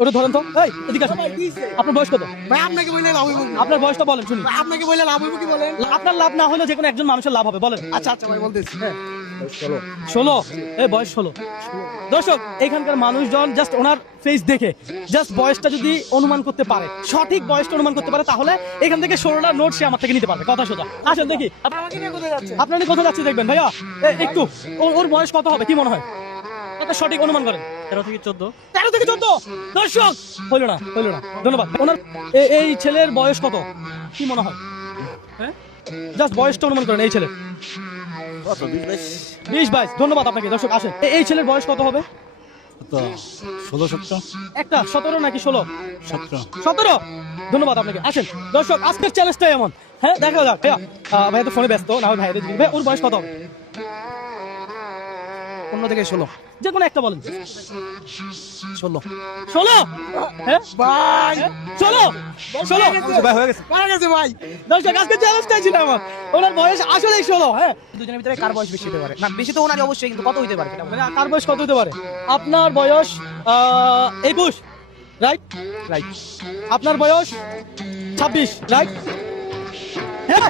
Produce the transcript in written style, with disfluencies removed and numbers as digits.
ওটা ধরেন তো। এই এদিকে আসুন। আপনার বয়স কত? ভাই আপনাকে বললে লাভ হইব কি? আপনার বয়সটা বলেন শুনি। আপনাকে বললে লাভ হইব কি বলেন? আপনার লাভ না হলে যে কোনো একজন মানুষের লাভ হবে, বলেন। আচ্ছা আচ্ছা ভাই বলতেছি। হ্যাঁ 16। এই বয়স 16। দর্শক এখানকার মানুষজন জাস্ট ওনার ফেস দেখে জাস্ট বয়সটা যদি অনুমান করতে পারে, সঠিক বয়সটা অনুমান করতে পারে, তাহলে এখান থেকে 16টা নোট সে আমার থেকে নিতে পারবে। কথা সোজা। আসেন দেখি আমাকে নিয়ে কোথায় যাচ্ছে? আপনারা কোথায় যাচ্ছে দেখবেন ভাইয়া। একটু ওর বয়স কত হবে কি মনে হয়? একটা সঠিক অনুমান করেন। 13 থেকে 14। 13 থেকে 14। দর্শক হইল না। ধন্যবাদ। ওনার এই ছেলের বয়স কত কি মনে হয়? হ্যাঁ জাস্ট বয়সটা অনুমান করেন এই ছেলের। কত 20-22। ধন্যবাদ আপনাকে। দর্শক আসেন, এই ছেলের বয়স কত হবে? কত 16 17 একটা 17 নাকি 16? 17 17। ধন্যবাদ আপনাকে। আসেন দর্শক, আজকের চ্যালেঞ্জটা এমন। হ্যাঁ দেখা যাক। ভাইয়া ভাইয়া তো ফোনে ব্যস্ত, না হয় ভাইয়া ভাই ওর বয়স কত হবে? 15 থেকে 16। যে কোনো একটা বলেন। 16। 16। হ্যাঁ ভাই 16। ভাই হয়ে গেছে। পারা গেছে ভাই। দর্শক আজকে চ্যালেঞ্জটাই ছিল আমার। ওনার বয়স আসলেই 16। হ্যাঁ দুজনের ভিতরে কার বয়স বেশি হতে পারে? না বেশি তো ওনারই অবশ্যই, কিন্তু কত হইতে পারে সেটা বলেন। মানে কার বয়স কত হতে পারে? আপনার বয়স 21, রাইট? রাইট। আপনার বয়স 26, রাইট? হ্যাঁ